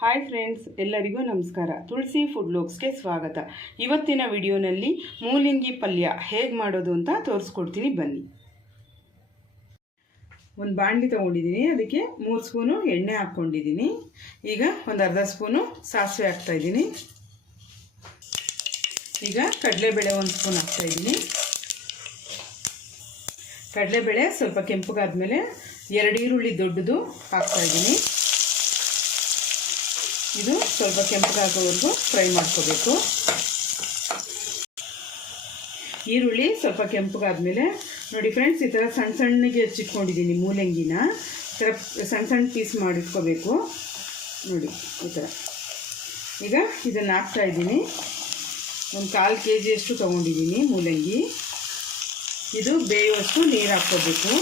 Hi friends, ಎಲ್ಲರಿಗೂ ನಮಸ್ಕಾರ. ತುಳಸಿ food ವ್ಲಾಗ್ಸ್ಗೆ ಸ್ವಾಗತ. ಇವತ್ತಿನ ವಿಡಿಯೋನಲ್ಲಿ ಮೂಲಂಗಿ ಪಲ್ಯ ಹೇಗೆ ಮಾಡೋದು ಅಂತ ತೋರಿಸ್ಕೊಡ್ತೀನಿ, ಬನ್ನಿ. ಒಂದು ಬಾಣಲಿ ತೊಗೊಂಡಿದ್ದೀನಿ, ಅದಕ್ಕೆ 3 ಸ್ಪೂನು ಎಣ್ಣೆ ಹಾಕ್ಕೊಂಡಿದ್ದೀನಿ. ಈಗ ಒಂದು ಅರ್ಧ ಸ್ಪೂನು ಸಾಸಿವೆ ಹಾಕ್ತಾಯಿದ್ದೀನಿ. ಈಗ ಕಡಲೆಬೇಳೆ 1 ಸ್ಪೂನ್ ಹಾಕ್ತಾಯಿದ್ದೀನಿ. ಕಡಲೆಬೇಳೆ ಸ್ವಲ್ಪ ಕೆಂಪಗಾದ್ಮೇಲೆ 2 ಈರುಳ್ಳಿ ದೊಡ್ಡದು ಹಾಕ್ತಾಯಿದ್ದೀನಿ. ಇದು ಸ್ವಲ್ಪ ಕೆಂಪಗಾಗೋವರೆಗೂ ಫ್ರೈ ಮಾಡ್ಕೋಬೇಕು. ಈರುಳ್ಳಿ ಸ್ವಲ್ಪ ಕೆಂಪಗಾದ್ಮೇಲೆ ನೋಡಿ ಫ್ರೆಂಡ್ಸ್, ಈ ಥರ ಸಣ್ಣ ಸಣ್ಣಗೆ ಹೆಚ್ಚಿಟ್ಕೊಂಡಿದ್ದೀನಿ. ಮೂಲಂಗಿನ ಈ ಥರ ಸಣ್ಣ ಸಣ್ಣ ಪೀಸ್ ಮಾಡಿಟ್ಕೋಬೇಕು ನೋಡಿ, ಈ ಥರ. ಈಗ ಇದನ್ನು ಹಾಕ್ತಾಯಿದ್ದೀನಿ. ಒಂದು 1/4 kg ತೊಗೊಂಡಿದ್ದೀನಿ ಮೂಲಂಗಿ. ಇದು ಬೇಯುವಷ್ಟು ನೀರು ಹಾಕ್ಕೋಬೇಕು.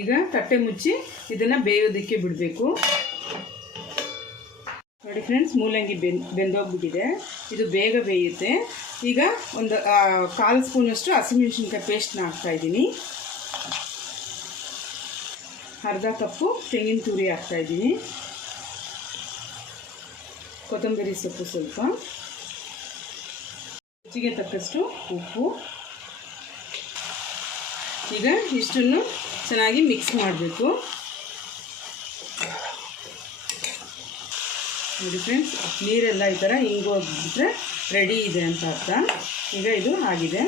ಈಗ ತಟ್ಟೆ ಮುಚ್ಚಿ ಇದನ್ನು ಬೇಯೋದಕ್ಕೆ ಬಿಡಬೇಕು. ನೋಡಿ ಫ್ರೆಂಡ್ಸ್, ಮೂಲಂಗಿ ಬೆಂದೋಗ್ಬಿಟ್ಟಿದೆ. ಇದು ಬೇಗ ಬೇಯುತ್ತೆ. ಈಗ ಒಂದು 1/4 ಸ್ಪೂನಷ್ಟು ಹಸಿಮೆಣಸಿನ್ಕಾಯಿ ಪೇಸ್ಟ್ನ ಹಾಕ್ತಾಯಿದ್ದೀನಿ. ಅರ್ಧ ಕಪ್ಪು ತೆಂಗಿನ ತುರಿ ಹಾಕ್ತಾಯಿದ್ದೀನಿ. ಕೊತ್ತಂಬರಿ ಸೊಪ್ಪು ಸ್ವಲ್ಪ, ರುಚಿಗೆ ತಕ್ಕಷ್ಟು ಉಪ್ಪು. ಈಗ ಇಷ್ಟನ್ನು ಚೆನ್ನಾಗಿ ಮಿಕ್ಸ್ ಮಾಡಬೇಕು. ನೋಡಿ ಫ್ರೆಂಡ್ಸ್, ನೀರೆಲ್ಲ ಈ ಥರ ಹಿಂಗೋಗ್ಬಿಟ್ರೆ ರೆಡಿ ಇದೆ ಅಂತ ಅರ್ಥ. ಈಗ ಇದು ಆಗಿದೆ.